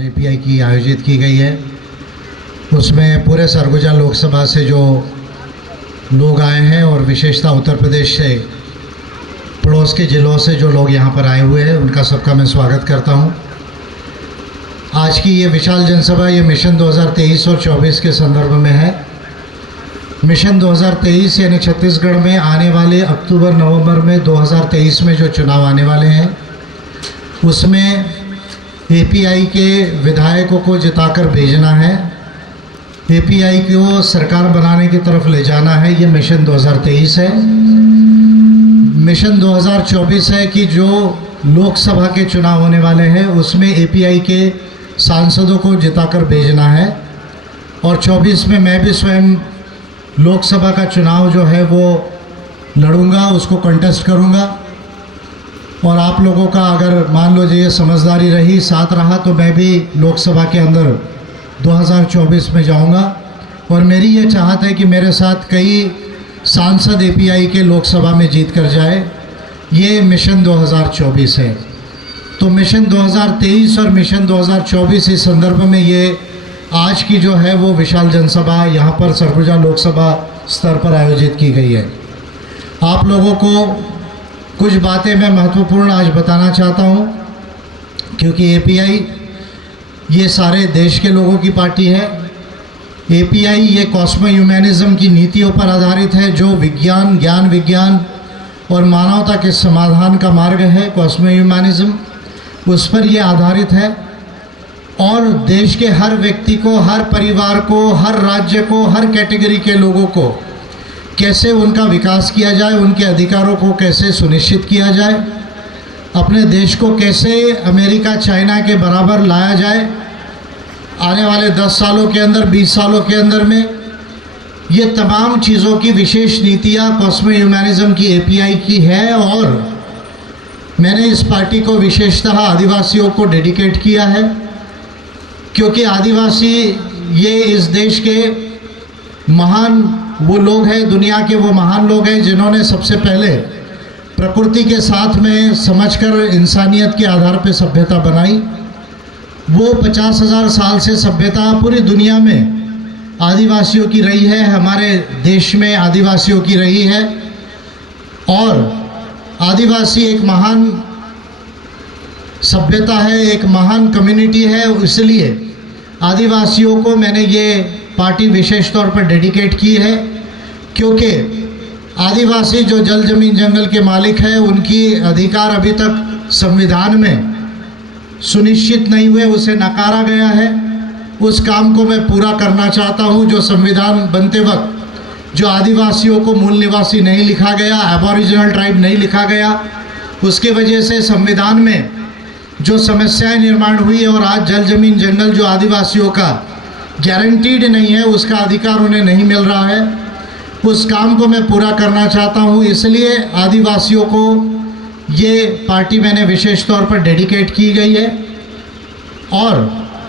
आज एपीआई की आयोजित की गई है। उसमें पूरे सरगुजा लोकसभा से जो लोग आए हैं और विशेषतः उत्तर प्रदेश से पड़ोस के ज़िलों से जो लोग यहाँ पर आए हुए हैं, उनका सबका मैं स्वागत करता हूँ। आज की ये विशाल जनसभा ये मिशन 2023 और 24 के संदर्भ में है। मिशन 2023 यानी छत्तीसगढ़ में आने वाले अक्टूबर-नवंबर में 2023 में जो चुनाव आने वाले हैं, उसमें एपीआई के विधायकों को जिताकर भेजना है, एपीआई को सरकार बनाने की तरफ ले जाना है। ये मिशन 2023 है। मिशन 2024 है कि जो लोकसभा के चुनाव होने वाले हैं उसमें एपीआई के सांसदों को जिताकर भेजना है, और 24 में मैं भी स्वयं लोकसभा का चुनाव जो है वो लड़ूंगा, उसको कंटेस्ट करूंगा। और आप लोगों का अगर मान लो ये समझदारी रही, साथ रहा, तो मैं भी लोकसभा के अंदर 2024 में जाऊंगा। और मेरी ये चाहत है कि मेरे साथ कई सांसद एपीआई के लोकसभा में जीत कर जाए। ये मिशन 2024 है। तो मिशन 2023 और मिशन 2024 इस संदर्भ में ये आज की जो है वो विशाल जनसभा यहाँ पर सरगुजा लोकसभा स्तर पर आयोजित की गई है। आप लोगों को कुछ बातें मैं महत्वपूर्ण आज बताना चाहता हूँ, क्योंकि एपीआई ये सारे देश के लोगों की पार्टी है। एपीआई ये कॉस्मो ह्यूमैनिज्म की नीतियों पर आधारित है, जो विज्ञान, ज्ञान विज्ञान और मानवता के समाधान का मार्ग है। कॉस्मो ह्यूमैनिज्म उस पर ये आधारित है, और देश के हर व्यक्ति को, हर परिवार को, हर राज्य को, हर कैटेगरी के लोगों को कैसे उनका विकास किया जाए, उनके अधिकारों को कैसे सुनिश्चित किया जाए, अपने देश को कैसे अमेरिका, चाइना के बराबर लाया जाए आने वाले 10 सालों के अंदर, 20 सालों के अंदर में। ये तमाम चीज़ों की विशेष नीतियाँ कॉस्मो ह्यूमैनिज्म की एपीआई की है। और मैंने इस पार्टी को विशेषतः आदिवासियों को डेडिकेट किया है, क्योंकि आदिवासी ये इस देश के महान वो लोग हैं, दुनिया के वो महान लोग हैं जिन्होंने सबसे पहले प्रकृति के साथ में समझकर इंसानियत के आधार पर सभ्यता बनाई। वो 50,000 साल से सभ्यता पूरी दुनिया में आदिवासियों की रही है, हमारे देश में आदिवासियों की रही है। और आदिवासी एक महान सभ्यता है, एक महान कम्युनिटी है। इसलिए आदिवासियों को मैंने ये पार्टी विशेष तौर पर डेडिकेट की है, क्योंकि आदिवासी जो जल जमीन जंगल के मालिक हैं, उनकी अधिकार अभी तक संविधान में सुनिश्चित नहीं हुए, उसे नकारा गया है। उस काम को मैं पूरा करना चाहता हूं, जो संविधान बनते वक्त जो आदिवासियों को मूल निवासी नहीं लिखा गया, एबोरिजिनल ट्राइब नहीं लिखा गया, उसके वजह से संविधान में जो समस्याएं निर्माण हुई, और आज जल जमीन जंगल जो आदिवासियों का गारंटीड नहीं है, उसका अधिकार उन्हें नहीं मिल रहा है, उस काम को मैं पूरा करना चाहता हूं। इसलिए आदिवासियों को ये पार्टी मैंने विशेष तौर पर डेडिकेट की गई है। और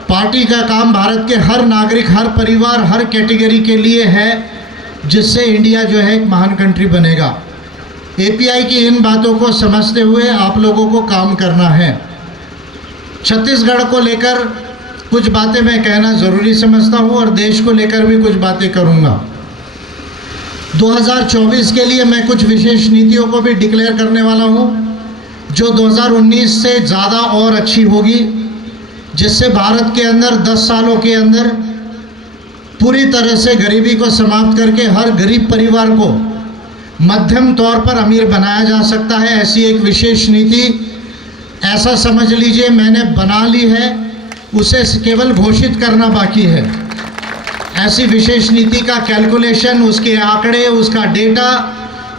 पार्टी का काम भारत के हर नागरिक, हर परिवार, हर कैटेगरी के लिए है, जिससे इंडिया जो है एक महान कंट्री बनेगा। एपीआई की इन बातों को समझते हुए आप लोगों को काम करना है। छत्तीसगढ़ को लेकर कुछ बातें मैं कहना ज़रूरी समझता हूँ, और देश को लेकर भी कुछ बातें करूँगा। 2024 के लिए मैं कुछ विशेष नीतियों को भी डिक्लेयर करने वाला हूँ, जो 2019 से ज़्यादा और अच्छी होगी, जिससे भारत के अंदर 10 सालों के अंदर पूरी तरह से गरीबी को समाप्त करके हर गरीब परिवार को मध्यम तौर पर अमीर बनाया जा सकता है। ऐसी एक विशेष नीति, ऐसा समझ लीजिए, मैंने बना ली है, उसे केवल घोषित करना बाकी है। ऐसी विशेष नीति का कैलकुलेशन, उसके आंकड़े, उसका डेटा,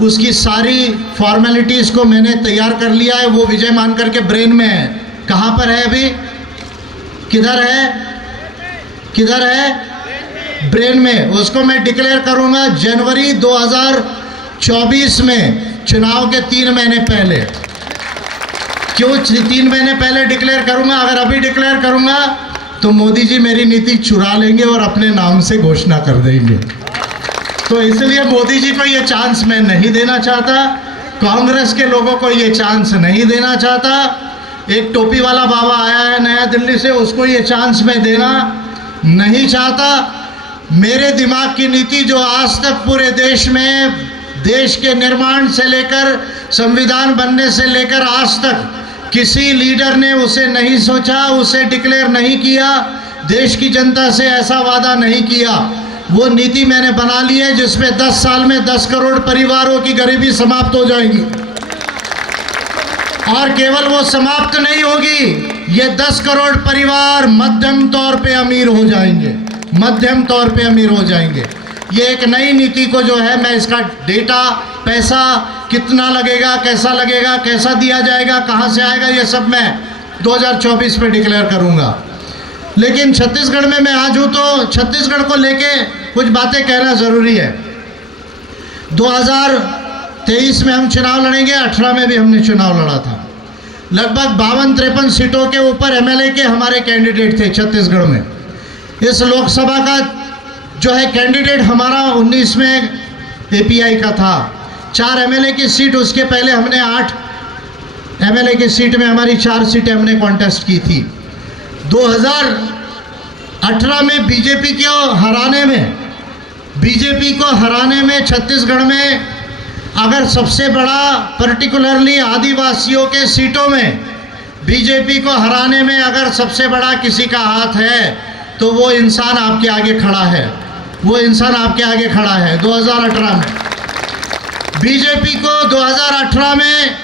उसकी सारी फॉर्मेलिटीज़ को मैंने तैयार कर लिया है। वो विजय मानकर के ब्रेन में है। कहाँ पर है अभी? किधर है? किधर है? ब्रेन में। उसको मैं डिक्लेयर करूँगा जनवरी 2024 में, चुनाव के 3 महीने पहले। क्यों 3 महीने पहले डिक्लेयर करूँगा? अगर अभी डिक्लेयर करूँगा तो मोदी जी मेरी नीति चुरा लेंगे और अपने नाम से घोषणा कर देंगे। तो इसलिए मोदी जी को ये चांस मैं नहीं देना चाहता, कांग्रेस के लोगों को ये चांस नहीं देना चाहता। एक टोपी वाला बाबा आया है नया दिल्ली से, उसको ये चांस मैं देना नहीं चाहता। मेरे दिमाग की नीति जो आज तक पूरे देश में, देश के निर्माण से लेकर संविधान बनने से लेकर आज तक किसी लीडर ने उसे नहीं सोचा, उसे डिक्लेयर नहीं किया, देश की जनता से ऐसा वादा नहीं किया, वो नीति मैंने बना ली है जिसमें 10 साल में 10 करोड़ परिवारों की गरीबी समाप्त हो जाएगी। और केवल वो समाप्त नहीं होगी, ये 10 करोड़ परिवार मध्यम तौर पे अमीर हो जाएंगे, मध्यम तौर पे अमीर हो जाएंगे। ये एक नई नीति को जो है, मैं इसका डेटा, पैसा कितना लगेगा, कैसा दिया जाएगा, कहाँ से आएगा, ये सब मैं 2024 में डिक्लेयर करूँगा। लेकिन छत्तीसगढ़ में मैं आज हूँ तो छत्तीसगढ़ को लेके कुछ बातें कहना ज़रूरी है। 2023 में हम चुनाव लड़ेंगे, 18 में भी हमने चुनाव लड़ा था। लगभग 52-53 सीटों के ऊपर एमएलए के हमारे कैंडिडेट थे छत्तीसगढ़ में। इस लोकसभा का जो है कैंडिडेट हमारा 19 में एपीआई का था। 4 एमएलए की सीट, उसके पहले हमने 8 एमएलए की सीट में हमारी 4 सीटें हमने कॉन्टेस्ट की थी। 2018 में बीजेपी को हराने में छत्तीसगढ़ में अगर सबसे बड़ा, पर्टिकुलरली आदिवासियों के सीटों में बीजेपी को हराने में अगर सबसे बड़ा किसी का हाथ है तो वो इंसान आपके आगे खड़ा है, वो इंसान आपके आगे खड़ा है। 2018 में बीजेपी को 2018 में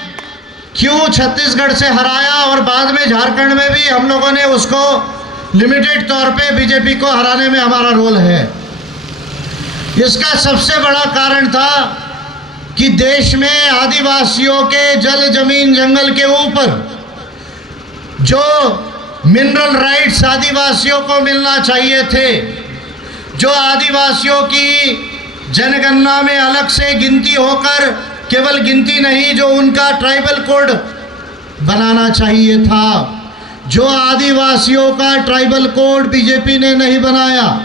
क्यों छत्तीसगढ़ से हराया और बाद में झारखंड में भी हम लोगों ने उसको लिमिटेड तौर पे बीजेपी को हराने में हमारा रोल है। इसका सबसे बड़ा कारण था कि देश में आदिवासियों के जल, जमीन, जंगल के ऊपर जो मिनरल राइट्स आदिवासियों को मिलना चाहिए थे, जो आदिवासियों की जनगणना में अलग से गिनती होकर, केवल गिनती नहीं, जो उनका ट्राइबल कोड बनाना चाहिए था, जो आदिवासियों का ट्राइबल कोड बीजेपी ने नहीं बनाया,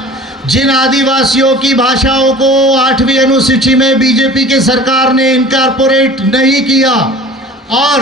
जिन आदिवासियों की भाषाओं को 8वीं अनुसूची में बीजेपी की सरकार ने इनकॉर्पोरेट नहीं किया और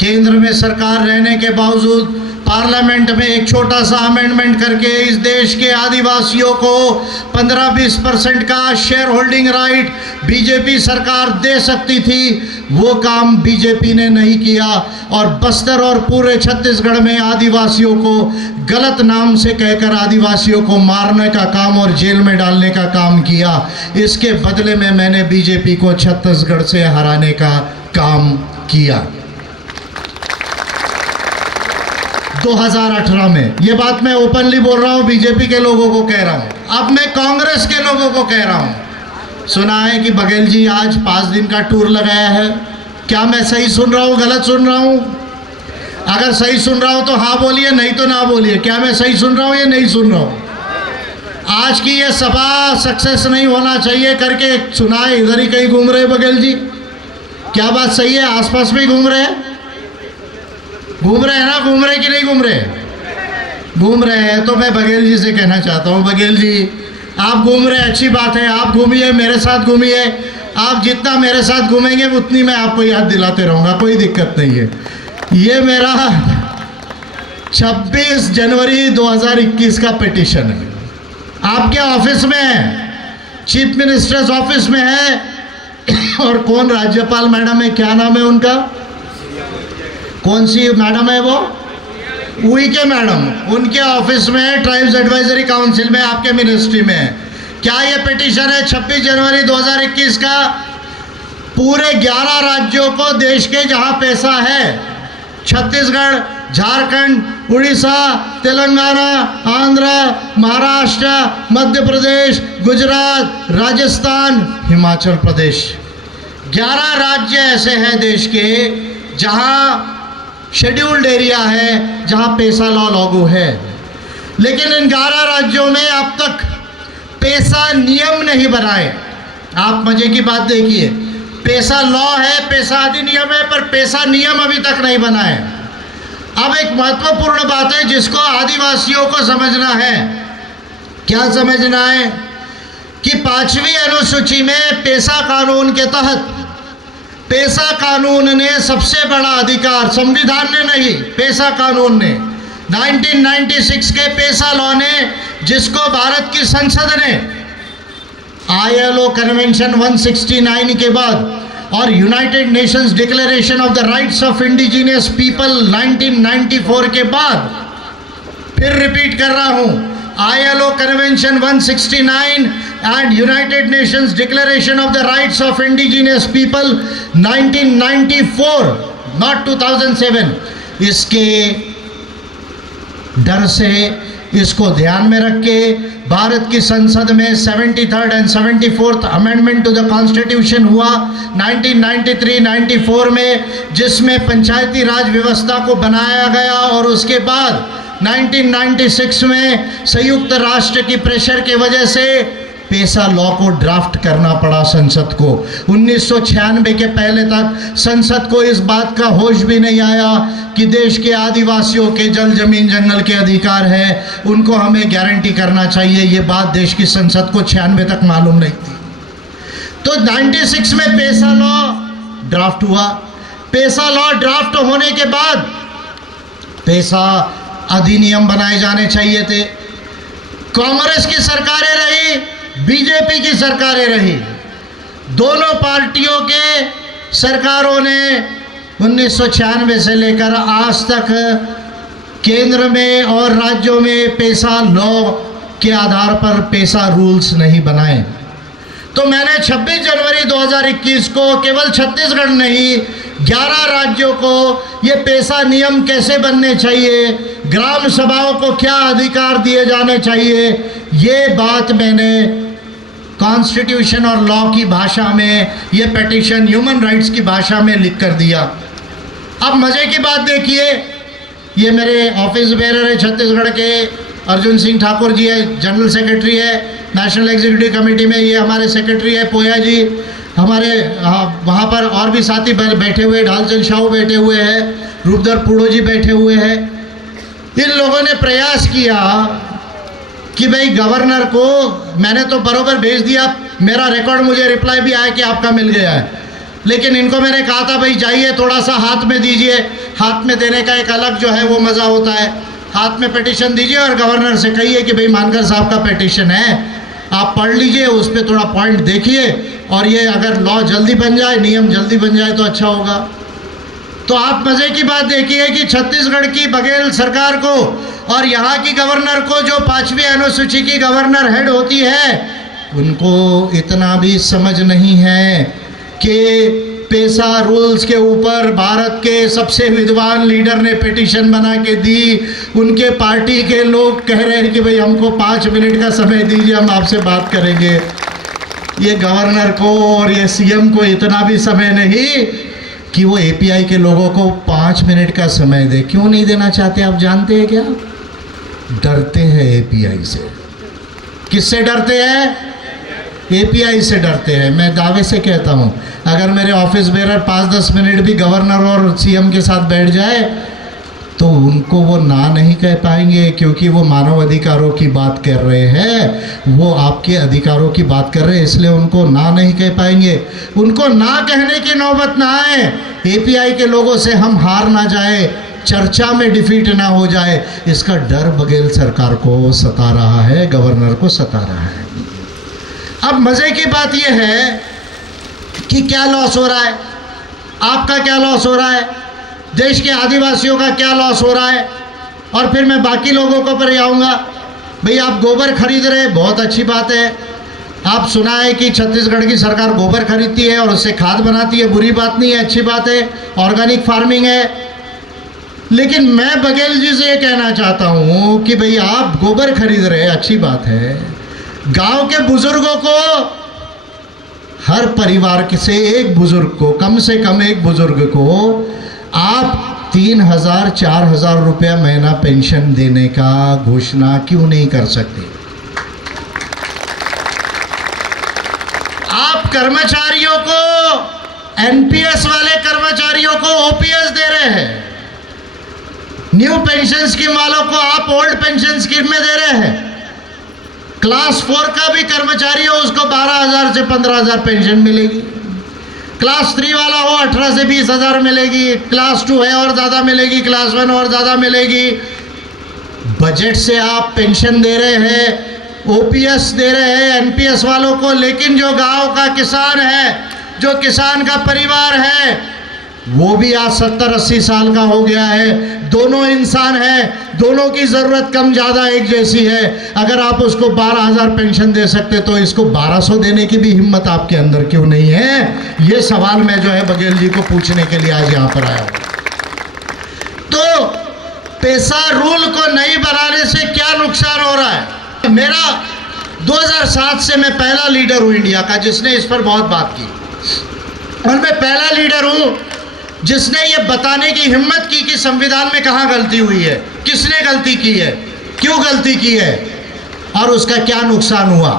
केंद्र में सरकार रहने के बावजूद पार्लियामेंट में एक छोटा सा अमेंडमेंट करके इस देश के आदिवासियों को 15-20% का शेयर होल्डिंग राइट बीजेपी सरकार दे सकती थी, वो काम बीजेपी ने नहीं किया और बस्तर और पूरे छत्तीसगढ़ में आदिवासियों को गलत नाम से कहकर आदिवासियों को मारने का काम और जेल में डालने का काम किया। इसके बदले में मैंने बीजेपी को छत्तीसगढ़ से हराने का काम किया। 2018 में, ये बात मैं ओपनली बोल रहा हूँ, बीजेपी के लोगों को कह रहा हूँ, अब मैं कांग्रेस के लोगों को कह रहा हूँ। सुना है कि बघेल जी आज 5 दिन का टूर लगाया है, क्या मैं सही सुन रहा हूँ, गलत सुन रहा हूँ? अगर सही सुन रहा हूँ तो हाँ बोलिए, नहीं तो ना बोलिए। क्या मैं सही सुन रहा हूँ या नहीं सुन रहा हूँ? आज की ये सभा सक्सेस नहीं होना चाहिए करके सुनाए, इधर ही कहीं घूम रहे बघेल जी, क्या बात सही है? आसपास में ही घूम रहे हैं, घूम रहे हैं ना? घूम रहे कि नहीं घूम रहे? घूम रहे हैं। तो मैं बघेल जी से कहना चाहता हूँ, बघेल जी आप घूम रहे, अच्छी बात है, आप घूमिए, मेरे साथ घूमिए, आप जितना मेरे साथ घूमेंगे उतनी मैं आपको याद दिलाते रहूँगा, कोई दिक्कत नहीं है। ये मेरा 26 जनवरी 2021 का पिटीशन है, आपके ऑफिस में है, चीफ मिनिस्टर्स ऑफिस में है। और कौन राज्यपाल मैडम है, क्या नाम है उनका, कौन सी मैडम है वो? उइके मैडम, उनके ऑफिस में, ट्राइब्स एडवाइजरी काउंसिल में, आपके मिनिस्ट्री में। क्या ये पिटीशन है 26 जनवरी 2021 का? पूरे 11 राज्यों को, देश के जहां पैसा है, छत्तीसगढ़, झारखंड, उड़ीसा, तेलंगाना, आंध्र, महाराष्ट्र, मध्य प्रदेश, गुजरात, राजस्थान, हिमाचल प्रदेश, 11 राज्य ऐसे हैं देश के जहां शेड्यूल्ड एरिया है, जहां पेसा लॉ लागू है। लेकिन इन 11 राज्यों में अब तक पेसा नियम नहीं बनाए। आप मजे की बात देखिए, पेसा लॉ है, पेसा अधिनियम है, पर पेसा नियम अभी तक नहीं बनाए। अब एक महत्वपूर्ण बात है जिसको आदिवासियों को समझना है। क्या समझना है? कि 5वीं अनुसूची में पेसा कानून के तहत पेशा कानून ने सबसे बड़ा अधिकार, संविधान ने नहीं, पेशा कानून ने 1996 के पेशा लॉ ने, जिसको भारत की संसद ने ILO कन्वेंशन 169 के बाद और United Nations declaration of the rights of indigenous people 1994 के बाद, फिर रिपीट कर रहा हूं, ILO convention 169 and United Nations declaration of the rights of indigenous people 1994, not 2007, इसके डर से, इसको ध्यान में रख के भारत की संसद में 73rd and 74th amendment to the constitution हुआ 1993-94 में, जिसमें पंचायती राज व्यवस्था को बनाया गया और उसके बाद 1996 में संयुक्त राष्ट्र की प्रेशर की वजह से पेशा लॉ को ड्राफ्ट करना पड़ा संसद को। 1996 के पहले तक संसद को इस बात का होश भी नहीं आया कि देश के आदिवासियों के जल जमीन जंगल के अधिकार है, उनको हमें गारंटी करना चाहिए। ये बात देश की संसद को 96 तक मालूम नहीं थी। तो 96 में पेशा लॉ ड्राफ्ट हुआ। पेशा लॉ ड्राफ्ट होने के बाद पेशा अधिनियम बनाए जाने चाहिए थे। कांग्रेस की सरकारें रही, बीजेपी की सरकारें रही, दोनों पार्टियों के सरकारों ने 1996 से लेकर आज तक केंद्र में और राज्यों में पेशा लॉ के आधार पर पेशा रूल्स नहीं बनाए। तो मैंने 26 जनवरी 2021 को केवल छत्तीसगढ़ नहीं 11 राज्यों को ये पेशा नियम कैसे बनने चाहिए, ग्राम सभाओं को क्या अधिकार दिए जाने चाहिए, ये बात मैंने कॉन्स्टिट्यूशन और लॉ की भाषा में, ये पिटीशन ह्यूमन राइट्स की भाषा में लिख कर दिया। अब मज़े की बात देखिए, ये मेरे ऑफिस बेरर है छत्तीसगढ़ के अर्जुन सिंह ठाकुर जी है, जनरल सेक्रेटरी है नेशनल एग्जीक्यूटिव कमेटी में, ये हमारे सेक्रेटरी है पोया जी, हमारे वहाँ पर और भी साथी बैठे हुए, ढालचंद शाहू बैठे हुए हैं, रूपधर पुड़ो जी बैठे हुए हैं। इन लोगों ने प्रयास किया कि भाई गवर्नर को, मैंने तो बरोबर भेज दिया, मेरा रिकॉर्ड मुझे रिप्लाई भी आया कि आपका मिल गया है, लेकिन इनको मैंने कहा था भाई जाइए थोड़ा सा हाथ में दीजिए, हाथ में देने का एक अलग जो है वो मज़ा होता है, हाथ में पिटीशन दीजिए और गवर्नर से कहिए कि भाई मानकर साहब का पिटीशन है, आप पढ़ लीजिए, उस पर थोड़ा पॉइंट देखिए और ये अगर लॉ जल्दी बन जाए, नियम जल्दी बन जाए तो अच्छा होगा। तो आप मज़े की बात देखिए कि छत्तीसगढ़ की बघेल सरकार को और यहाँ की गवर्नर को, जो 5वीं अनुसूची की गवर्नर हेड होती है, उनको इतना भी समझ नहीं है कि पेशा रूल्स के ऊपर भारत के सबसे विद्वान लीडर ने पिटीशन बना के दी। उनके पार्टी के लोग कह रहे हैं कि भाई हमको 5 मिनट का समय दीजिए, हम आपसे बात करेंगे। ये गवर्नर को और ये सीएम को इतना भी समय नहीं कि वो एपीआई के लोगों को 5 मिनट का समय दे। क्यों नहीं देना चाहते आप जानते हैं क्या? डरते हैं एपीआई से। किससे डरते हैं? एपीआई से डरते हैं। मैं दावे से कहता हूँ, अगर मेरे ऑफिस बेरर 5-10 मिनट भी गवर्नर और सीएम के साथ बैठ जाए तो उनको वो ना नहीं कह पाएंगे, क्योंकि वो मानव अधिकारों की बात कर रहे हैं, वो आपके अधिकारों की बात कर रहे हैं, इसलिए उनको ना नहीं कह पाएंगे। उनको ना कहने की नौबत ना आए, एपीआई के लोगों से हम हार ना जाए, चर्चा में डिफीट ना हो जाए, इसका डर बघेल सरकार को सता रहा है, गवर्नर को सता रहा है। अब मज़े की बात यह है कि क्या लॉस हो रहा है, आपका क्या लॉस हो रहा है, देश के आदिवासियों का क्या लॉस हो रहा है, और फिर मैं बाकी लोगों को पर आऊँगा। भाई आप गोबर खरीद रहे, बहुत अच्छी बात है। आप सुना है कि छत्तीसगढ़ की सरकार गोबर खरीदती है और उससे खाद बनाती है, बुरी बात नहीं है, अच्छी बात है, ऑर्गेनिक फार्मिंग है। लेकिन मैं बघेल जी से ये कहना चाहता हूँ कि भाई आप गोबर खरीद रहे, अच्छी बात है, गांव के बुजुर्गों को, हर परिवार के से एक बुजुर्ग को, कम से कम एक बुजुर्ग को आप 3,000-4,000 रुपया महीना पेंशन देने का घोषणा क्यों नहीं कर सकते? आप कर्मचारियों को, एनपीएस वाले कर्मचारियों को ओपीएस दे रहे हैं, न्यू पेंशन स्कीम वालों को आप ओल्ड पेंशन स्कीम में दे रहे हैं। क्लास 4 का भी कर्मचारी हो उसको 12,000 से 15,000 पेंशन मिलेगी। क्लास 3 वाला हो 18 से 20 हज़ार मिलेगी, क्लास 2 है और ज़्यादा मिलेगी, क्लास 1 और ज़्यादा मिलेगी। बजट से आप पेंशन दे रहे हैं, ओपीएस दे रहे हैं एनपीएस वालों को, लेकिन जो गांव का किसान है, जो किसान का परिवार है, वो भी आज 70-80 साल का हो गया है। दोनों इंसान हैं, दोनों की ज़रूरत कम ज़्यादा एक जैसी है। अगर आप उसको 12,000 पेंशन दे सकते तो इसको 1200 देने की भी हिम्मत आपके अंदर क्यों नहीं है? ये सवाल मैं जो है बघेल जी को पूछने के लिए आज यहाँ पर आया हूँ। तो पैसा रूल को नहीं बनाने से क्या नुकसान हो रहा है? मेरा 2007 से मैं पहला लीडर हूँ इंडिया का जिसने इस पर बहुत बात की, और मैं पहला लीडर हूँ जिसने ये बताने की हिम्मत की कि संविधान में कहाँ गलती हुई है, किसने गलती की है, क्यों गलती की है और उसका क्या नुकसान हुआ।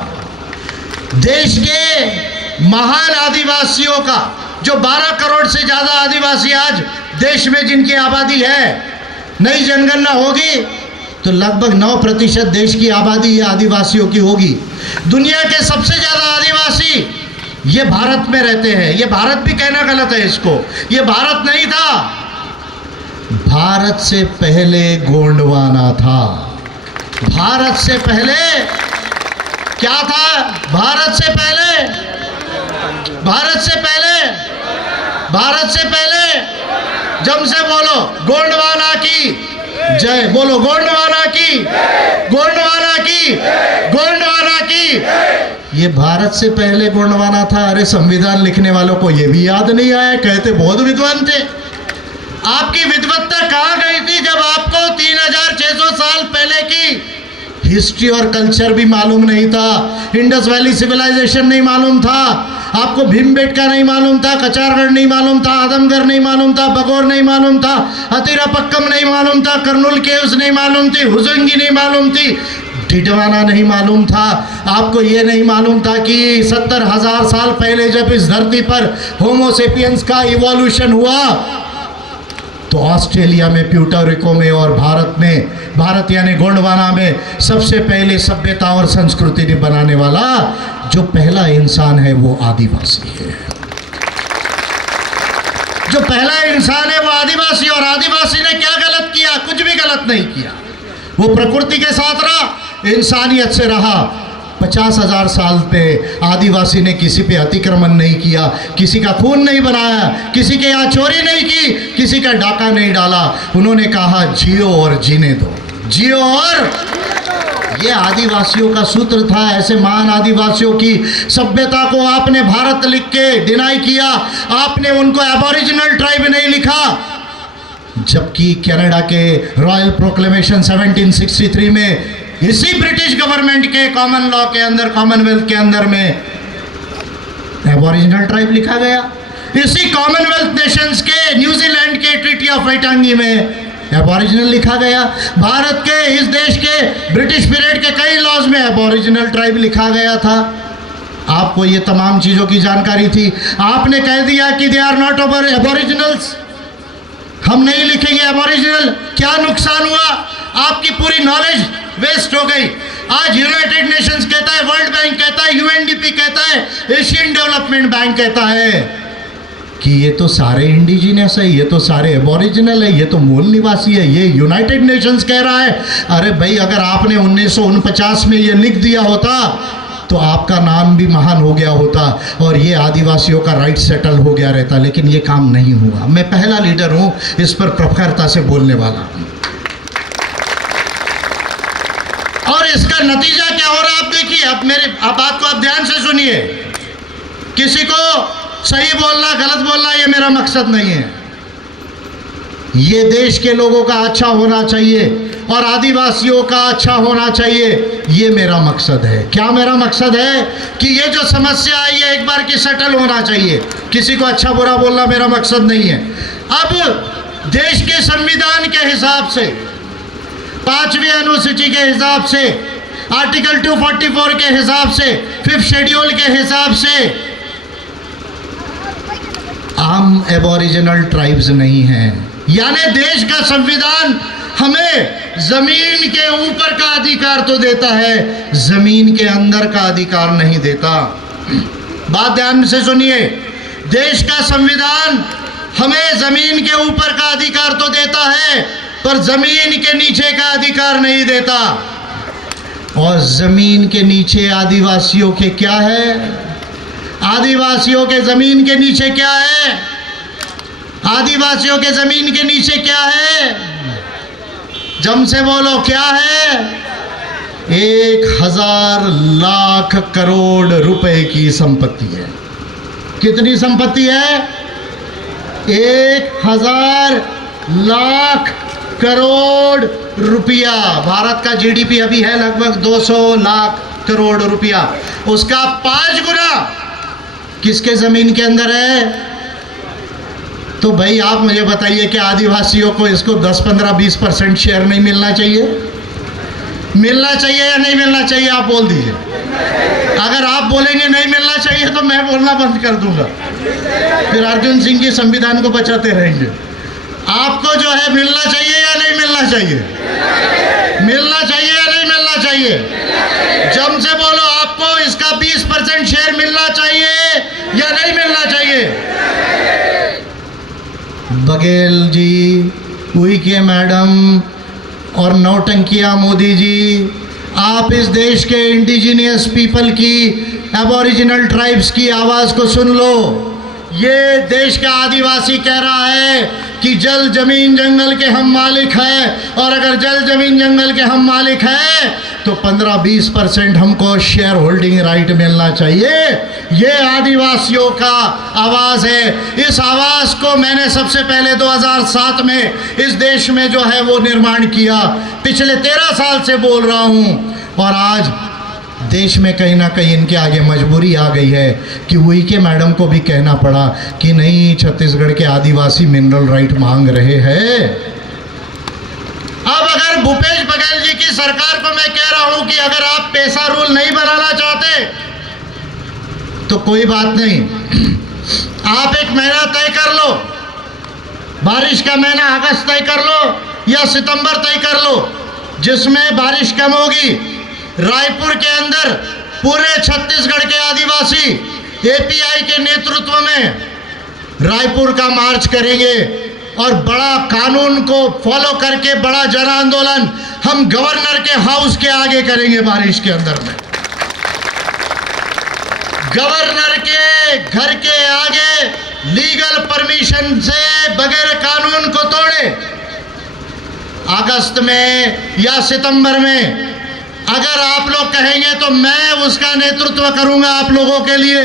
देश के महान आदिवासियों का, जो 12 करोड़ से ज़्यादा आदिवासी आज देश में जिनकी आबादी है, नई जनगणना होगी तो लगभग 9% देश की आबादी ये आदिवासियों की होगी। दुनिया के सबसे ज़्यादा आदिवासी ये भारत में रहते हैं। ये भारत भी कहना गलत है इसको, ये भारत नहीं था, भारत से पहले गोंडवाना था। भारत से पहले क्या था? भारत से पहले, भारत से पहले, भारत से पहले, जम से बोलो गोंडवाना की जय, बोलो गोंडवाना की, गोंडवाना की, गोंडवाना की। ये भारत से पहले गोंडवाना था। अरे संविधान लिखने वालों को ये भी याद नहीं आया, कहते बहुत विद्वान थे। आपकी विद्वत्ता कहाँ गई थी जब आपको 3600 साल पहले की हिस्ट्री और कल्चर भी मालूम नहीं था, इंडस वैली सिविलाइजेशन नहीं मालूम था, आपको भीमबेटका नहीं मालूम था, कचारगढ़ नहीं मालूम था, आदमगढ़ नहीं मालूम था, बगौर नहीं मालूम था, अतीरापक्कम नहीं मालूम था, कर्नूल केव्स नहीं मालूम थी, हुजंगी नहीं मालूम थी, टिटवाना नहीं मालूम था। आपको ये नहीं मालूम था कि 70,000 साल पहले जब इस धरती पर होमोसेपियंस का इवोल्यूशन हुआ तो ऑस्ट्रेलिया में, प्यूर्टोरिको में और भारत में, भारत यानी गोंडवाना में सबसे पहले सभ्यता और संस्कृति ने बनाने वाला जो पहला इंसान है वो आदिवासी है। जो पहला इंसान है वो आदिवासी, और आदिवासी ने क्या गलत किया? कुछ भी गलत नहीं किया। वो प्रकृति के साथ रहा, इंसानियत से रहा। 50,000 साल पे आदिवासी ने किसी पे अतिक्रमण नहीं किया, किसी का खून नहीं बनाया, किसी के यहाँ चोरी नहीं की, किसी का डाका नहीं डाला। उन्होंने कहा जियो और जीने दो, जियो और, ये आदिवासियों का सूत्र था। ऐसे महान आदिवासियों की सभ्यता को आपने भारत लिख के डिनाई किया, आपने उनको एबोरिजिनल ट्राइब नहीं लिखा, जबकि कनाडा के रॉयल प्रोक्लेमेशन 1763 में इसी ब्रिटिश गवर्नमेंट के कॉमन लॉ के अंदर, कॉमनवेल्थ के अंदर में एबोरिजिनल ट्राइब लिखा गया। इसी कॉमनवेल्थ नेशंस के न्यूजीलैंड के ट्रीटी ऑफ वाइटांगी में एबोरिजिनल लिखा गया। भारत के, इस देश के ब्रिटिश पीरियड के कई लॉज में एबोरिजिनल ट्राइब लिखा गया था। आपको ये तमाम चीज़ों की जानकारी थी। आपने कह दिया कि दे आर नॉट एबोरिजिनल्स, हम नहीं लिखेंगे एबोरिजिनल। क्या नुकसान हुआ? आपकी पूरी नॉलेज वेस्ट हो गई। आज यूनाइटेड नेशंस कहता है, वर्ल्ड बैंक कहता है, यूएनडीपी कहता है, एशियन डेवलपमेंट बैंक कहता है कि ये तो सारे इंडिजिनियस है, ये तो सारे एबोरिजिनल है, ये तो मूल निवासी है, ये यूनाइटेड नेशंस कह रहा है। अरे भाई, अगर आपने 1949 में ये लिख दिया होता तो आपका नाम भी महान हो गया होता और ये आदिवासियों का राइट सेटल हो गया रहता, लेकिन ये काम नहीं हुआ। मैं पहला लीडर हूँ इस पर प्रखरता से बोलने वाला हूँ। और इसका नतीजा क्या हो रहा है आप देखिए। अब बात को आप ध्यान से सुनिए। किसी को सही बोलना, गलत बोलना, ये मेरा मकसद नहीं है। ये देश के लोगों का अच्छा होना चाहिए और आदिवासियों का अच्छा होना चाहिए, ये मेरा मकसद है। क्या मेरा मकसद है? कि ये जो समस्या है ये एक बार की सेटल होना चाहिए। किसी को अच्छा बुरा बोलना मेरा मकसद नहीं है। अब देश के संविधान के हिसाब से, 5वीं अनुसूची के हिसाब से, आर्टिकल 244 के हिसाब से, 5th शेड्यूल के हिसाब से हम एबोरिजिनल ट्राइब्स नहीं हैं। यानी देश का संविधान हमें जमीन के ऊपर का अधिकार तो देता है, जमीन के अंदर का अधिकार नहीं देता। बात ध्यान से सुनिए। देश का संविधान हमें जमीन के ऊपर का अधिकार तो देता है, पर जमीन के नीचे का अधिकार नहीं देता। और जमीन के नीचे आदिवासियों के क्या है? आदिवासियों के जमीन के नीचे क्या है? आदिवासियों के जमीन के नीचे क्या है? जम से बोलो, क्या है? 1000 लाख करोड़ रुपए की संपत्ति है। कितनी संपत्ति है? 1000 लाख करोड़ रुपया। भारत का जीडीपी अभी है लगभग 200 लाख करोड़ रुपया। उसका 5 गुना किसके जमीन के अंदर है? तो भाई आप मुझे बताइए कि आदिवासियों को इसको 10, 15, 20% शेयर नहीं मिलना चाहिए? मिलना चाहिए या नहीं मिलना चाहिए? आप बोल दीजिए। अगर आप बोलेंगे नहीं मिलना चाहिए तो मैं बोलना बंद कर दूंगा, फिर अर्जुन सिंह जी संविधान को बचाते रहेंगे। आपको जो है मिलना चाहिए या नहीं मिलना चाहिए? मिलना चाहिए या नहीं मिलना चाहिए? जम से बोलो, आपको इसका 20% शेयर मिलना चाहिए या नहीं मिलना चाहिए? बघेल जी, उइके मैडम और नौटंकिया मोदी जी, आप इस देश के इंडिजिनियस पीपल की, एबोरिजिनल ट्राइब्स की आवाज़ को सुन लो। ये देश का आदिवासी कह रहा है कि जल जमीन जंगल के हम मालिक हैं, और अगर जल जमीन जंगल के हम मालिक हैं तो 15-20% हमको शेयर होल्डिंग राइट मिलना चाहिए। ये आदिवासियों का आवाज़ है। इस आवाज़ को मैंने सबसे पहले 2007 में इस देश में जो है वो निर्माण किया। पिछले 13 साल से बोल रहा हूँ, और आज देश में कहीं ना कहीं इनके आगे मजबूरी आ गई है कि उइके मैडम को भी कहना पड़ा कि नहीं, छत्तीसगढ़ के आदिवासी मिनरल राइट मांग रहे हैं। अब अगर भूपेश बघेल जी की सरकार को मैं कह रहा हूं कि अगर आप पैसा रूल नहीं बनाना चाहते तो कोई बात नहीं, आप एक महीना तय कर लो, बारिश का महीना अगस्त तय कर लो या सितंबर तय कर लो, जिसमें बारिश कम होगी। रायपुर के अंदर पूरे छत्तीसगढ़ के आदिवासी एपीआई के नेतृत्व में रायपुर का मार्च करेंगे, और बड़ा कानून को फॉलो करके बड़ा जन आंदोलन हम गवर्नर के हाउस के आगे करेंगे। बारिश के अंदर में गवर्नर के घर के आगे लीगल परमिशन से बगैर कानून को तोड़े अगस्त में या सितंबर में अगर आप लोग कहेंगे तो मैं उसका नेतृत्व करूंगा आप लोगों के लिए।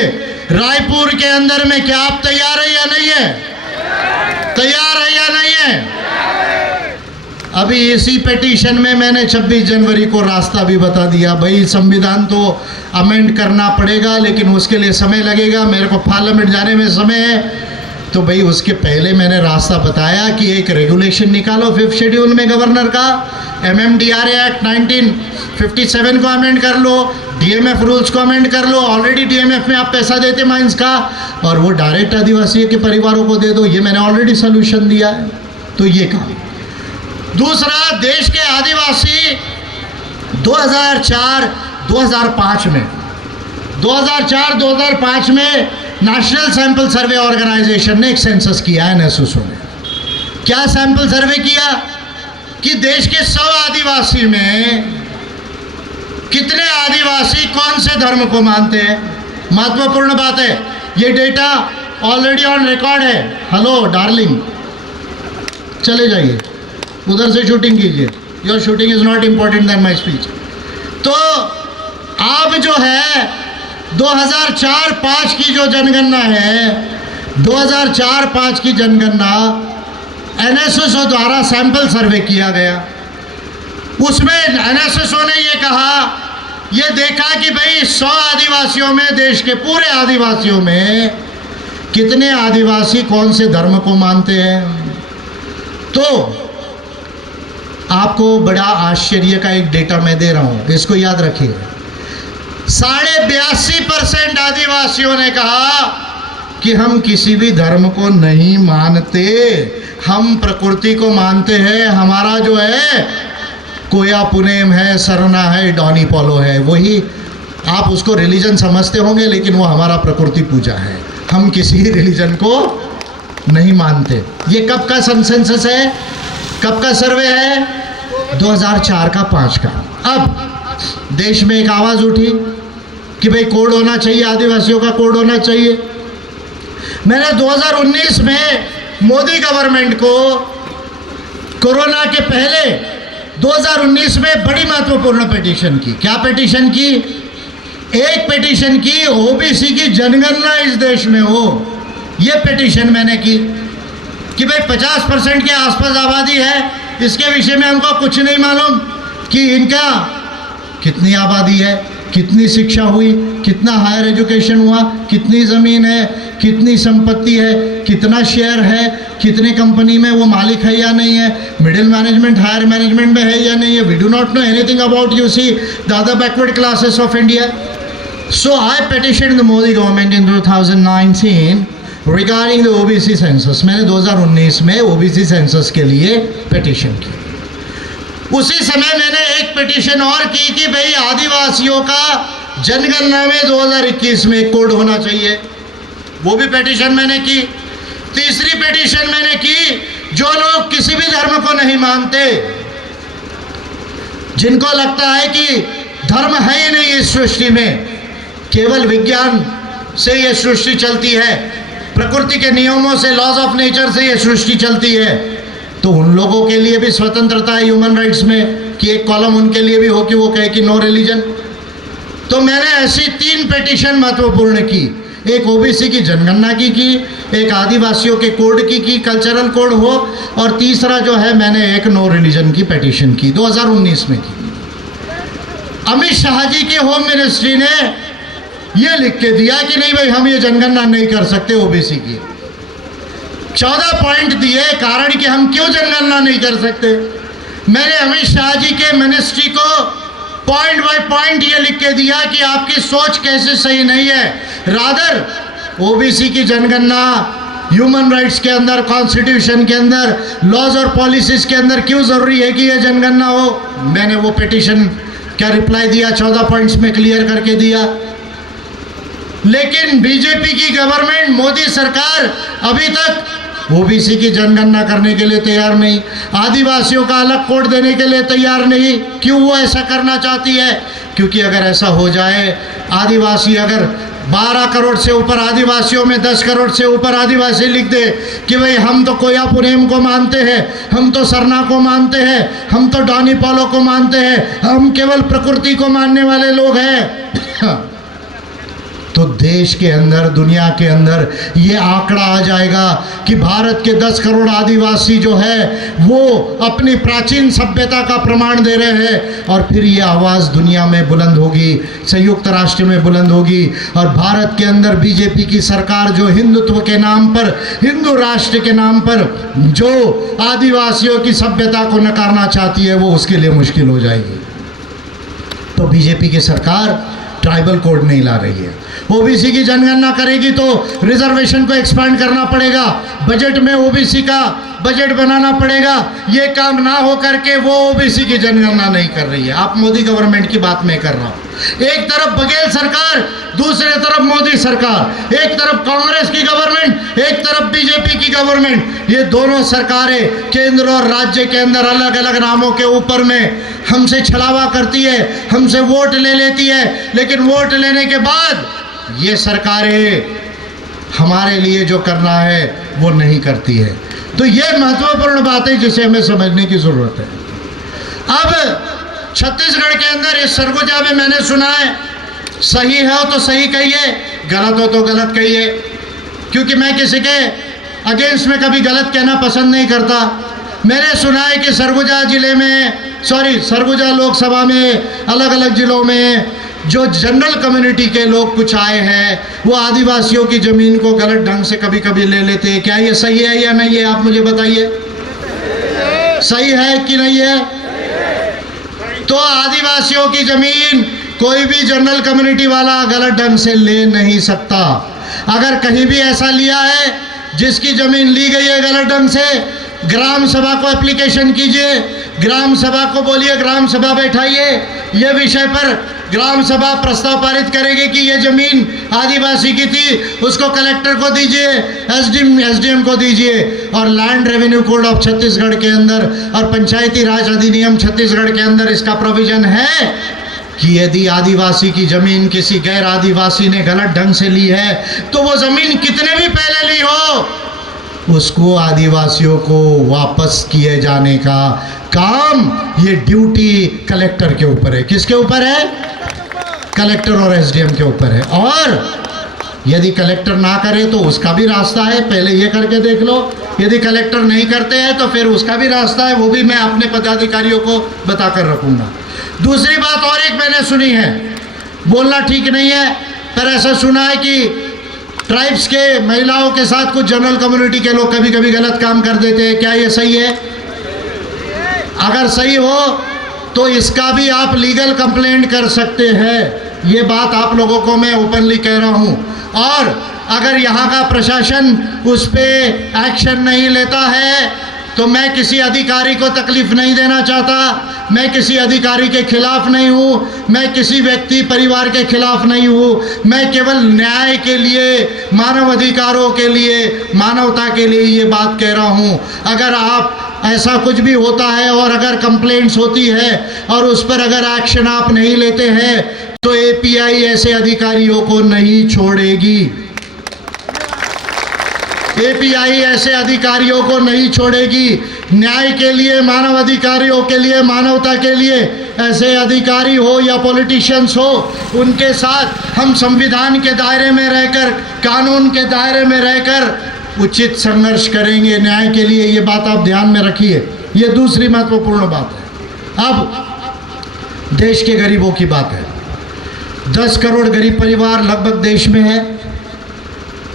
रायपुर के अंदर में क्या आप तैयार है या नहीं है? तैयार है या नहीं है? अभी इसी पिटीशन में मैंने 26 जनवरी को रास्ता भी बता दिया। भाई संविधान तो अमेंड करना पड़ेगा, लेकिन उसके लिए समय लगेगा, मेरे को पार्लियामेंट जाने में समय है। तो भाई उसके पहले मैंने रास्ता बताया कि एक रेगुलेशन निकालो 5th शेड्यूल में गवर्नर का, MMDRA एक्ट 1957 को अमेंड कर लो, DMF रूल्स को अमेंड कर लो। ऑलरेडी DMF में आप पैसा देते माइंस का, और वो डायरेक्ट आदिवासी के परिवारों को दे दो। ये मैंने ऑलरेडी सोल्यूशन दिया है। तो ये काम। दूसरा, देश के आदिवासी 2004-2005 में नेशनल सैंपल सर्वे ऑर्गेनाइजेशन ने एक सेंसस किया है NSSO ने। क्या सैंपल सर्वे किया कि देश के 100 आदिवासी में कितने आदिवासी कौन से धर्म को मानते हैं। महत्वपूर्ण बात है, ये डेटा ऑलरेडी ऑन रिकॉर्ड है। हेलो डार्लिंग, चले जाइए, उधर से शूटिंग कीजिए। Your shooting is not important then my speech. तो आप जो है 2004-5 की जो जनगणना है, 2004-5 की जनगणना NSSO द्वारा सैंपल सर्वे किया गया। उसमें NSSO ने ये कहा, ये देखा कि भाई 100 आदिवासियों में, देश के पूरे आदिवासियों में कितने आदिवासी कौन से धर्म को मानते हैं। तो आपको बड़ा आश्चर्य का एक डेटा मैं दे रहा हूं, इसको याद रखिए। 82.5% आदिवासियों ने कहा कि हम किसी भी धर्म को नहीं मानते, हम प्रकृति को मानते हैं। हमारा जो है कोया पुनेम है, सरना है, डॉनी पोलो है, वही आप उसको रिलीजन समझते होंगे, लेकिन वो हमारा प्रकृति पूजा है। हम किसी रिलीजन को नहीं मानते। ये कब का सेंसस है, कब का सर्वे है? 2004 का 5 का। अब देश में एक आवाज़ उठी कि भाई कोड होना चाहिए, आदिवासियों का कोड होना चाहिए। मैंने 2019 में मोदी गवर्नमेंट को कोरोना के पहले 2019 में बड़ी महत्वपूर्ण पिटीशन की। क्या पिटीशन की? एक पिटीशन की ओबीसी की जनगणना इस देश में हो। ये पिटीशन मैंने की कि भाई 50% के आसपास आबादी है, इसके विषय में हमको कुछ नहीं मालूम कि इनका कितनी आबादी है, कितनी शिक्षा हुई, कितना हायर एजुकेशन हुआ, कितनी ज़मीन है, कितनी संपत्ति है, कितना शेयर है, कितने कंपनी में वो मालिक है या नहीं है, मिडिल मैनेजमेंट हायर मैनेजमेंट में है या नहीं है। We do not know anything about you see the other backward classes of India. So I petitioned the Modi government in 2019 regarding the OBC census. मैंने 2019 में ओबीसी सेंसस के लिए पिटिशन की। उसी समय मैंने एक पिटिशन और की कि भाई आदिवासियों का जनगणना में 2021 में कोड होना चाहिए। वो भी पिटिशन मैंने की। तीसरी पिटिशन मैंने की, जो लोग किसी भी धर्म को नहीं मानते, जिनको लगता है कि धर्म है ही नहीं इस सृष्टि में, केवल विज्ञान से ये सृष्टि चलती है, प्रकृति के नियमों से, लॉज ऑफ नेचर से ये सृष्टि चलती है, तो उन लोगों के लिए भी स्वतंत्रता है ह्यूमन राइट्स में कि एक कॉलम उनके लिए भी हो कि वो कहे कि नो रिलीजन। तो मैंने ऐसी 3 पिटिशन महत्वपूर्ण की। एक ओबीसी की जनगणना की, एक आदिवासियों के कोड की कल्चरल कोड हो, और तीसरा जो है मैंने एक नो रिलीजन की पिटिशन की 2019 में की। अमित शाह जी के होम मिनिस्ट्री ने ये लिख के दिया कि नहीं भाई हम ये जनगणना नहीं कर सकते ओबीसी की। 14 पॉइंट दिए कारण कि हम क्यों जनगणना नहीं कर सकते। मैंने अमित शाह जी के मिनिस्ट्री को पॉइंट बाय पॉइंट ये लिख के दिया कि आपकी सोच कैसे सही नहीं है। रादर ओबीसी की जनगणना ह्यूमन राइट्स के अंदर, कॉन्स्टिट्यूशन के अंदर, लॉज और पॉलिसीज के अंदर क्यों ज़रूरी है कि ये जनगणना हो। मैंने वो पिटिशन क्या रिप्लाई दिया, 14 पॉइंट्स में क्लियर करके दिया। लेकिन बीजेपी की गवर्नमेंट, मोदी सरकार अभी तक ओबीसी की जनगणना करने के लिए तैयार नहीं, आदिवासियों का अलग कोड देने के लिए तैयार नहीं। क्यों वो ऐसा करना चाहती है? क्योंकि अगर ऐसा हो जाए, आदिवासी अगर 12 करोड़ से ऊपर आदिवासियों में 10 करोड़ से ऊपर आदिवासी लिख दे कि भाई हम तो कोया पुनेम को मानते हैं, हम तो सरना को मानते हैं, हम तो डॉनी पॉलो को मानते हैं, हम केवल प्रकृति को मानने वाले लोग हैं, तो देश के अंदर, दुनिया के अंदर ये आंकड़ा आ जाएगा कि भारत के 10 करोड़ आदिवासी जो है वो अपनी प्राचीन सभ्यता का प्रमाण दे रहे हैं। और फिर ये आवाज़ दुनिया में बुलंद होगी, संयुक्त राष्ट्र में बुलंद होगी, और भारत के अंदर बीजेपी की सरकार जो हिंदुत्व के नाम पर, हिंदू राष्ट्र के नाम पर जो आदिवासियों की सभ्यता को नकारना चाहती है, वो उसके लिए मुश्किल हो जाएगी। तो बीजेपी की सरकार ट्राइबल कोड नहीं ला रही है। ओबीसी की जनगणना करेगी तो रिजर्वेशन को एक्सपांड करना पड़ेगा, बजट में ओबीसी का बजट बनाना पड़ेगा। ये काम ना हो करके वो ओबीसी की जनगणना नहीं कर रही है। आप मोदी गवर्नमेंट की बात मैं कर रहा हूँ। एक तरफ बघेल सरकार, दूसरे तरफ मोदी सरकार, एक तरफ कांग्रेस की गवर्नमेंट, एक तरफ बीजेपी की गवर्नमेंट। ये दोनों सरकारें केंद्र और राज्य के अंदर अलग अलग नामों के ऊपर में हमसे छलावा करती है, हमसे वोट ले लेती है, लेकिन वोट लेने के बाद ये सरकारें हमारे लिए जो करना है वो नहीं करती है। तो ये महत्वपूर्ण बात है जिसे हमें समझने की ज़रूरत है। अब छत्तीसगढ़ के अंदर इस सरगुजा में मैंने सुना है, सही है तो सही कहिए, गलत हो तो गलत कहिए, क्योंकि मैं किसी के अगेंस्ट में कभी गलत कहना पसंद नहीं करता। मैंने सुना है कि सरगुजा जिले में, सरगुजा लोकसभा में अलग अलग जिलों में जो जनरल कम्युनिटी के लोग कुछ आए हैं, वो आदिवासियों की ज़मीन को गलत ढंग से कभी कभी ले लेते हैं। क्या ये सही है या नहीं है? आप मुझे बताइए, सही है कि नहीं है? तो आदिवासियों की ज़मीन कोई भी जनरल कम्युनिटी वाला गलत ढंग से ले नहीं सकता। अगर कहीं भी ऐसा लिया है जिसकी ज़मीन ली गई है गलत ढंग से, ग्राम सभा को एप्लीकेशन कीजिए, ग्राम सभा को बोलिए, ग्राम सभा बैठाइए, ये विषय पर ग्राम सभा प्रस्ताव पारित करेगी कि ये जमीन आदिवासी की थी, उसको कलेक्टर को दीजिए, एसडीएम को दीजिए। और land revenue code of Chhattisgarh के अंदर और पंचायती राज अधिनियम छत्तीसगढ़ के अंदर इसका प्रोविजन है कि यदि आदिवासी की जमीन किसी गैर आदिवासी ने गलत ढंग से ली है तो वो जमीन कितने भी पहले ली हो, उसको आदिवासियों को वापस किए जाने का काम, ये ड्यूटी कलेक्टर के ऊपर है। किसके ऊपर है? कलेक्टर और एसडीएम के ऊपर है। और यदि कलेक्टर ना करे तो उसका भी रास्ता है, पहले ये करके देख लो। यदि कलेक्टर नहीं करते हैं तो फिर उसका भी रास्ता है, वो भी मैं अपने पदाधिकारियों को बताकर रखूंगा। दूसरी बात और एक मैंने सुनी है, बोलना ठीक नहीं है, पर ऐसा सुना है कि ट्राइब्स के महिलाओं के साथ कुछ जनरल कम्युनिटी के लोग कभी कभी गलत काम कर देते हैं। क्या ये सही है? अगर सही हो तो इसका भी आप लीगल कंप्लेंट कर सकते हैं। ये बात आप लोगों को मैं ओपनली कह रहा हूँ। और अगर यहाँ का प्रशासन उस पर एक्शन नहीं लेता है तो मैं किसी अधिकारी को तकलीफ नहीं देना चाहता, मैं किसी अधिकारी के खिलाफ नहीं हूँ, मैं किसी व्यक्ति परिवार के खिलाफ नहीं हूँ, मैं केवल न्याय के लिए, मानव अधिकारों के लिए, मानवता के लिए ये बात कह रहा हूँ। अगर आप ऐसा कुछ भी होता है और अगर कंप्लेंट्स होती है और उस पर अगर एक्शन आप नहीं लेते हैं तो एपीआई ऐसे अधिकारियों को नहीं छोड़ेगी। एपीआई ऐसे अधिकारियों को नहीं छोड़ेगी। न्याय के लिए, मानव अधिकारियों के लिए, मानवता के लिए ऐसे अधिकारी हो या पॉलिटिशियंस हो, उनके साथ हम संविधान के दायरे में रहकर, कानून के दायरे में रहकर उचित संघर्ष करेंगे न्याय के लिए। ये बात आप ध्यान में रखिए। ये दूसरी महत्वपूर्ण बात है। अब देश के गरीबों की बात है। 10 करोड़ गरीब परिवार लगभग देश में है।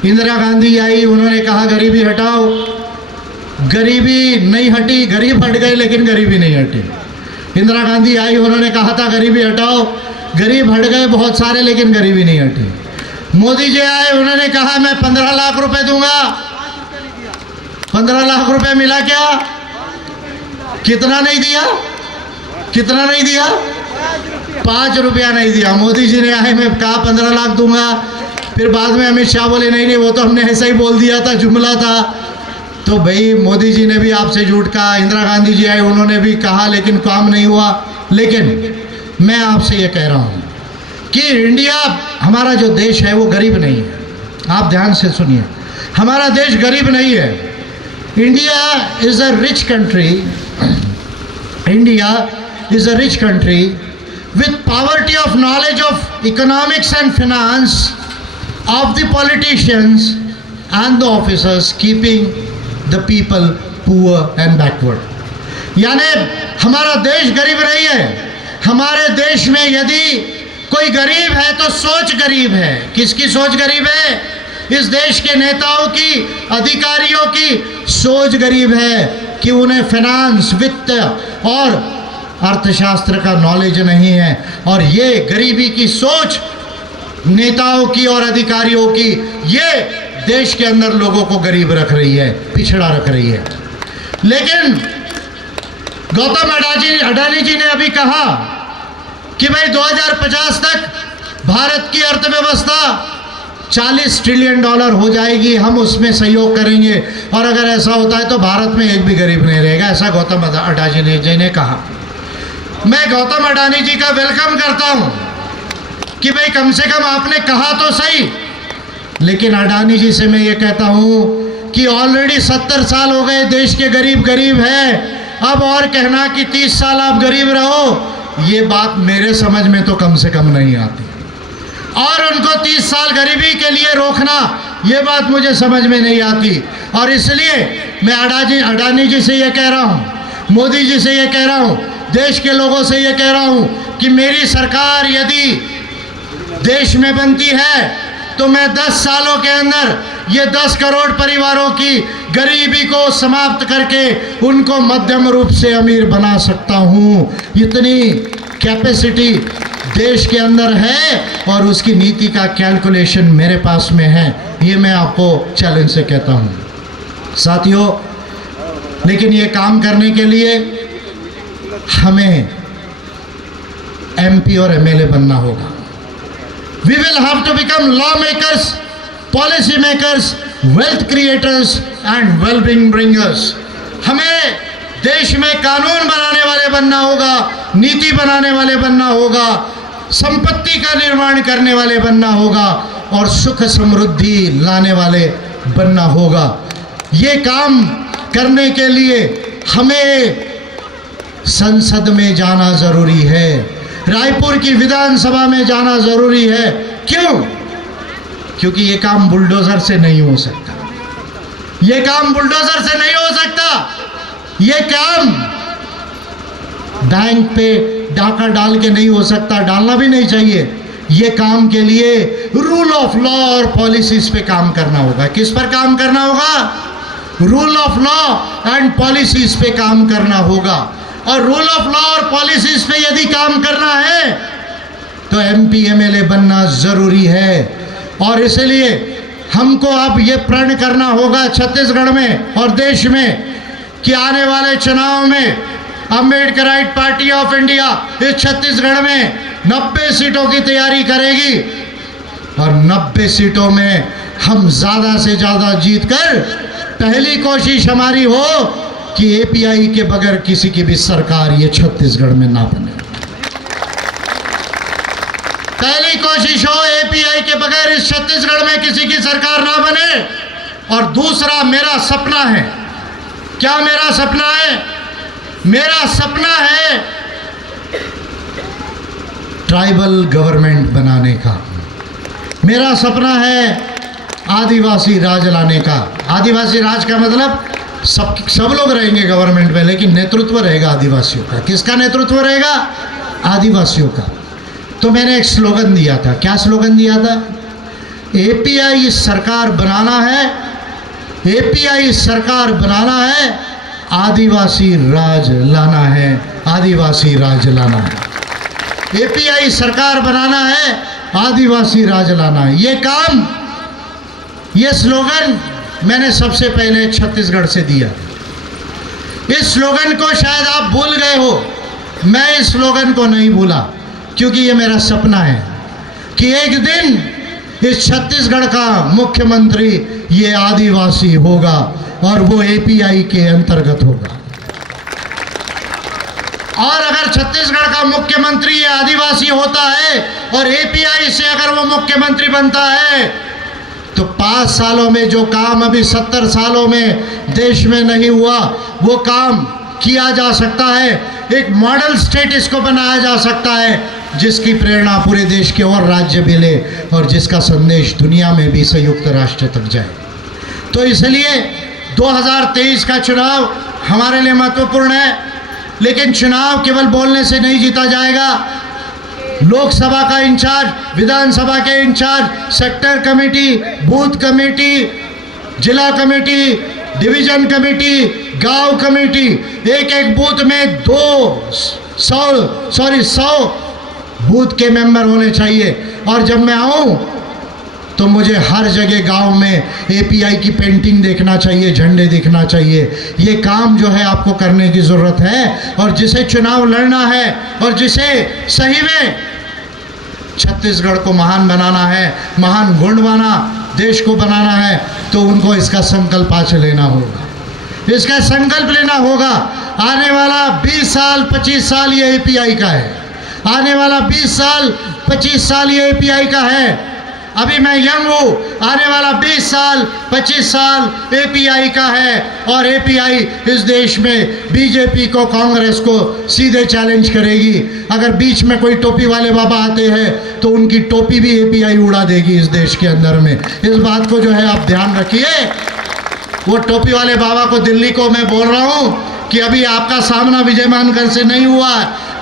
इंदिरा गांधी आई, उन्होंने कहा गरीबी हटाओ, गरीबी नहीं हटी, गरीब हट गए लेकिन गरीबी नहीं हटी। इंदिरा गांधी आई, उन्होंने कहा था गरीबी हटाओ, गरीब हट गए बहुत सारे लेकिन गरीबी नहीं हटी। मोदी जी आए, उन्होंने कहा मैं 15 लाख रुपए दूंगा। 15 लाख रुपए मिला क्या? कितना नहीं दिया? कितना नहीं दिया? 5 रुपया नहीं दिया। मोदी जी ने आए, मैं कहा 15 लाख दूंगा, फिर बाद में अमित शाह बोले नहीं नहीं वो तो हमने ऐसा ही बोल दिया था, जुमला था। तो भाई मोदी जी ने भी आपसे झूठ कहा, इंदिरा गांधी जी आए, उन्होंने भी कहा, लेकिन काम नहीं हुआ। लेकिन मैं आपसे ये कह रहा हूँ कि इंडिया, हमारा जो देश है वो गरीब नहीं है। आप ध्यान से सुनिए, हमारा देश गरीब नहीं है। India is a rich country. India is a rich country with poverty of knowledge of economics and finance of the politicians and the officers keeping the people poor and backward. यानी हमारा देश गरीब नहीं है। हमारे देश में यदि कोई गरीब है तो सोच गरीब है। किसकी सोच गरीब है? इस देश के नेताओं की, अधिकारियों की सोच गरीब है कि उन्हें फाइनेंस, वित्त और अर्थशास्त्र का नॉलेज नहीं है। और ये गरीबी की सोच नेताओं की और अधिकारियों की, ये देश के अंदर लोगों को गरीब रख रही है, पिछड़ा रख रही है। लेकिन गौतम अडानी जी ने अभी कहा कि भाई 2050 तक भारत की अर्थव्यवस्था $40 ट्रिलियन हो जाएगी, हम उसमें सहयोग करेंगे और अगर ऐसा होता है तो भारत में एक भी गरीब नहीं रहेगा, ऐसा गौतम अडानी जी ने कहा। मैं गौतम अडानी जी का वेलकम करता हूं कि भाई कम से कम आपने कहा तो सही। लेकिन अडानी जी से मैं ये कहता हूं कि ऑलरेडी 70 साल हो गए, देश के गरीब गरीब है, अब और कहना कि 30 साल आप गरीब रहो, ये बात मेरे समझ में तो कम से कम नहीं आती। और उनको 30 साल गरीबी के लिए रोकना, ये बात मुझे समझ में नहीं आती। और इसलिए मैं अडानी जी से ये कह रहा हूँ, मोदी जी से ये कह रहा हूँ, देश के लोगों से ये कह रहा हूँ कि मेरी सरकार यदि देश में बनती है तो मैं 10 सालों के अंदर ये 10 करोड़ परिवारों की गरीबी को समाप्त करके उनको मध्यम रूप से अमीर बना सकता हूँ। इतनी कैपेसिटी देश के अंदर है और उसकी नीति का कैलकुलेशन मेरे पास में है। ये मैं आपको चैलेंज से कहता हूँ साथियों। लेकिन ये काम करने के लिए हमें MP और MLA बनना होगा। We will have to become lawmakers, policy makers, wealth creators and well-being bringers. हमें देश में कानून बनाने वाले बनना होगा, नीति बनाने वाले बनना होगा, संपत्ति का निर्माण करने वाले बनना होगा और सुख समृद्धि लाने वाले बनना होगा। ये काम करने के लिए हमें संसद में जाना ज़रूरी है, रायपुर की विधानसभा में जाना ज़रूरी है। क्यों? क्योंकि ये काम बुलडोज़र से नहीं हो सकता, ये काम बुलडोज़र से नहीं हो सकता। ये काम बैंक पे डाका डाल के नहीं हो सकता, डालना भी नहीं चाहिए। ये काम के लिए रूल ऑफ लॉ और पॉलिसीज पे काम करना होगा। किस पर काम करना होगा? Rule of law and policies पे काम करना होगा। और रूल ऑफ लॉ और पॉलिसीज पे यदि काम करना है तो MP MLA बनना ज़रूरी है। और इसलिए हमको अब ये प्रण करना होगा छत्तीसगढ़ में और देश में कि आने वाले चुनाव में अम्बेडकराइट पार्टी ऑफ इंडिया इस छत्तीसगढ़ में 90 सीटों की तैयारी करेगी और 90 सीटों में हम ज़्यादा से ज़्यादा जीतकर पहली कोशिश हमारी हो कि API के बगैर किसी की भी सरकार ये छत्तीसगढ़ में ना बने। पहली कोशिश हो API के बगैर इस छत्तीसगढ़ में किसी की सरकार ना बने। और दूसरा मेरा सपना है। क्या मेरा सपना है? मेरा सपना है ट्राइबल गवर्नमेंट बनाने का। मेरा सपना है आदिवासी राज लाने का। आदिवासी राज का मतलब सब लोग रहेंगे गवर्नमेंट में, लेकिन नेतृत्व रहेगा आदिवासियों का। किसका नेतृत्व रहेगा? आदिवासियों का। तो मैंने एक स्लोगन दिया था। क्या स्लोगन दिया था? API सरकार बनाना है, API सरकार बनाना है, आदिवासी राज लाना है, आदिवासी राज लाना है। API सरकार बनाना है, आदिवासी राज लाना है। ये काम, ये स्लोगन मैंने सबसे पहले छत्तीसगढ़ से दिया। इस स्लोगन को शायद आप भूल गए हो, मैं इस स्लोगन को नहीं भूला, क्योंकि ये मेरा सपना है कि एक दिन इस छत्तीसगढ़ का मुख्यमंत्री ये आदिवासी होगा और वो API के अंतर्गत होगा। और अगर छत्तीसगढ़ का मुख्यमंत्री ये आदिवासी होता है और API से अगर वो मुख्यमंत्री बनता है तो 5 सालों में जो काम अभी 70 सालों में देश में नहीं हुआ वो काम किया जा सकता है। एक मॉडल स्टेट इसको बनाया जा सकता है जिसकी प्रेरणा पूरे देश के और राज्य मिले और जिसका संदेश दुनिया में भी संयुक्त राष्ट्र तक जाए। तो इसलिए 2023 का चुनाव हमारे लिए महत्वपूर्ण है, लेकिन चुनाव केवल बोलने से नहीं जीता जाएगा। लोकसभा का इंचार्ज, विधानसभा के incharge, sector committee, booth committee, जिला कमेटी, डिवीजन कमेटी, गांव कमेटी, एक एक बूथ में 100 बूथ के मेंबर होने चाहिए। और जब मैं आऊं तो मुझे हर जगह गांव में API की पेंटिंग देखना चाहिए, झंडे दिखना चाहिए। ये काम जो है आपको करने की ज़रूरत है। और जिसे चुनाव लड़ना है और जिसे सही में छत्तीसगढ़ को महान बनाना है, महान गुण बना देश को बनाना है, तो उनको इसका संकल्प आज लेना होगा। इसका संकल्प लेना होगा। आने वाला 20 साल 25 साल ये API का है। आने वाला 20 साल 25 साल ये API का है। अभी मैं यंग हूँ, आने वाला 20 साल 25 साल API का है। और API इस देश में BJP को, कांग्रेस को सीधे चैलेंज करेगी। अगर बीच में कोई टोपी वाले बाबा आते हैं तो उनकी टोपी भी API उड़ा देगी इस देश के अंदर में। इस बात को जो है आप ध्यान रखिए। वो टोपी वाले बाबा को दिल्ली को मैं बोल रहा हूँ कि अभी आपका सामना विजय मानकर से नहीं हुआ।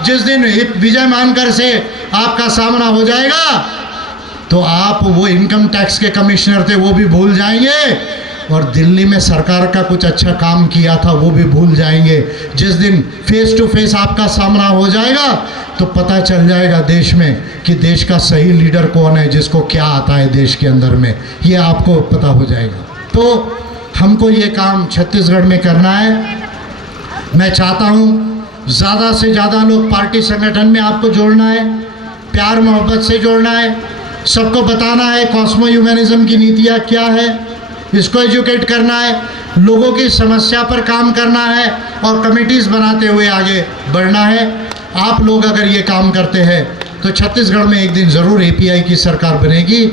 जिस दिन विजय मानकर से आपका सामना हो जाएगा तो आप वो इनकम टैक्स के कमिश्नर थे वो भी भूल जाएंगे और दिल्ली में सरकार का कुछ अच्छा काम किया था वो भी भूल जाएंगे। जिस दिन फेस टू फेस आपका सामना हो जाएगा तो पता चल जाएगा देश में कि देश का सही लीडर कौन है, जिसको क्या आता है देश के अंदर में, ये आपको पता हो जाएगा। तो हमको ये काम छत्तीसगढ़ में करना है। मैं चाहता हूँ ज़्यादा से ज़्यादा लोग पार्टी संगठन में आपको जोड़ना है, प्यार मोहब्बत से जोड़ना है, सबको बताना है कॉस्मो ह्यूमनिज्म की नीतियाँ क्या है, इसको एजुकेट करना है, लोगों की समस्या पर काम करना है और कमेटीज़ बनाते हुए आगे बढ़ना है। आप लोग अगर ये काम करते हैं तो छत्तीसगढ़ में एक दिन ज़रूर एपीआई की सरकार बनेगी।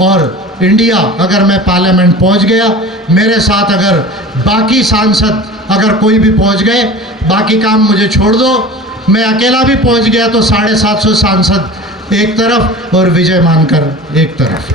और इंडिया, अगर मैं पार्लियामेंट पहुंच गया, मेरे साथ अगर बाकी सांसद अगर कोई भी पहुंच गए, बाकी काम मुझे छोड़ दो, मैं अकेला भी पहुंच गया तो 750 सांसद एक तरफ और विजय मानकर एक तरफ,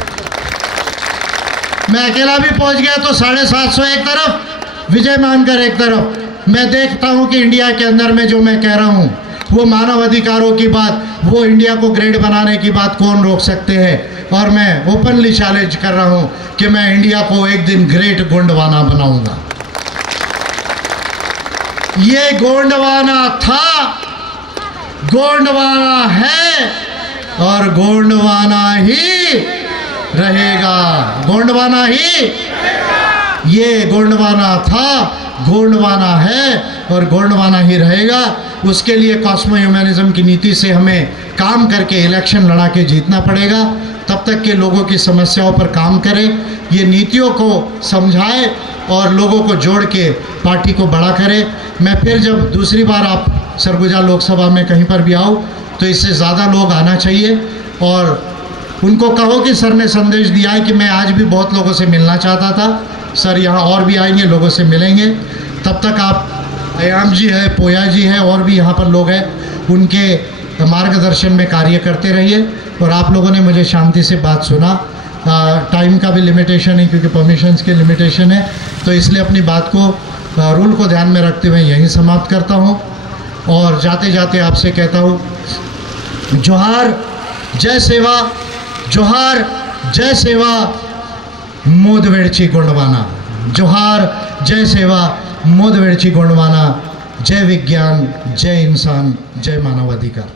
मैं अकेला भी पहुंच गया तो 750 एक तरफ, विजय मानकर एक तरफ। मैं देखता हूं कि इंडिया के अंदर में जो मैं कह रहा हूं वो मानव अधिकारों की बात, वो इंडिया को ग्रेट बनाने की बात कौन रोक सकते हैं। और मैं ओपनली चैलेंज कर रहा हूं कि मैं इंडिया को एक दिन ग्रेट गोंडवाना बनाऊंगा। ये गोंडवाना था, गोंडवाना है और गोंडवाना ही रहेगा, गोंडवाना ही, ये गोंडवाना था, गोंडवाना है और गोंडवाना ही रहेगा। उसके लिए कॉस्मो ह्यूमनिज्म की नीति से हमें काम करके इलेक्शन लड़ा के जीतना पड़ेगा। तब तक के लोगों की समस्याओं पर काम करें, ये नीतियों को समझाए और लोगों को जोड़ के पार्टी को बड़ा करें। मैं फिर जब दूसरी बार आप सरगुजा लोकसभा में कहीं पर भी आऊँ तो इससे ज़्यादा लोग आना चाहिए और उनको कहो कि सर ने संदेश दिया है कि मैं आज भी बहुत लोगों से मिलना चाहता था, सर यहाँ और भी आएंगे, लोगों से मिलेंगे। तब तक आप अयाम जी है, पोया जी है और भी यहाँ पर लोग हैं, उनके मार्गदर्शन में कार्य करते रहिए। और आप लोगों ने मुझे शांति से बात सुना, टाइम का भी लिमिटेशन है क्योंकि परमिशंस के लिमिटेशन है, तो इसलिए अपनी बात को रूल को ध्यान में रखते हुए यहीं समाप्त करता हूँ। और जाते जाते आपसे कहता हूँ, जोहार जय सेवा, जोहार जय सेवा, मोदवेड़ची गोंडवाना, जोहार जय सेवा, मोदवेड़ची गोंडवाना, जय विज्ञान, जय इंसान, जय मानवाधिकार।